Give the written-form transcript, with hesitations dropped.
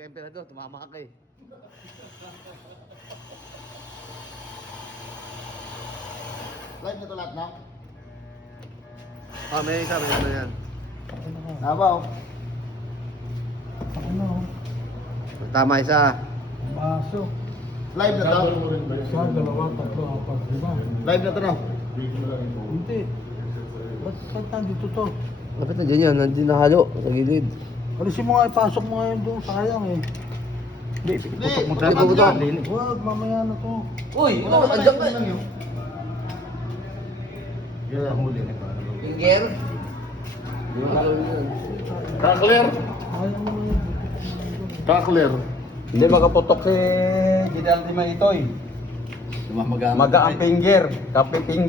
ka emperador, tumama ka eh. Live na to lahat na? Ah, may isa, may ano yan. Nabaw. Ano? Tama isa. Baso. Live na to? Isa, dalawa, tatlo, apat, lima. Live na to na? Hindi. Ba't nandito to? Bakit nandiyan yan? Nandiyan nahalo sa gilid. Alisin mo nga, ipasok mo nga yun doon, sayang eh. Hindi, Putok mo dapat talaga. yan. Wag, mamaya na to. Uy, Wala naman andyan tayo lang yun. Yan ang huli na Finger? Yung halo yun. Kakler. Ayaw mo na yun. Kakler. Hindi makaputok si General Di Maitoy. Maga Maga ang finger. Kape finger.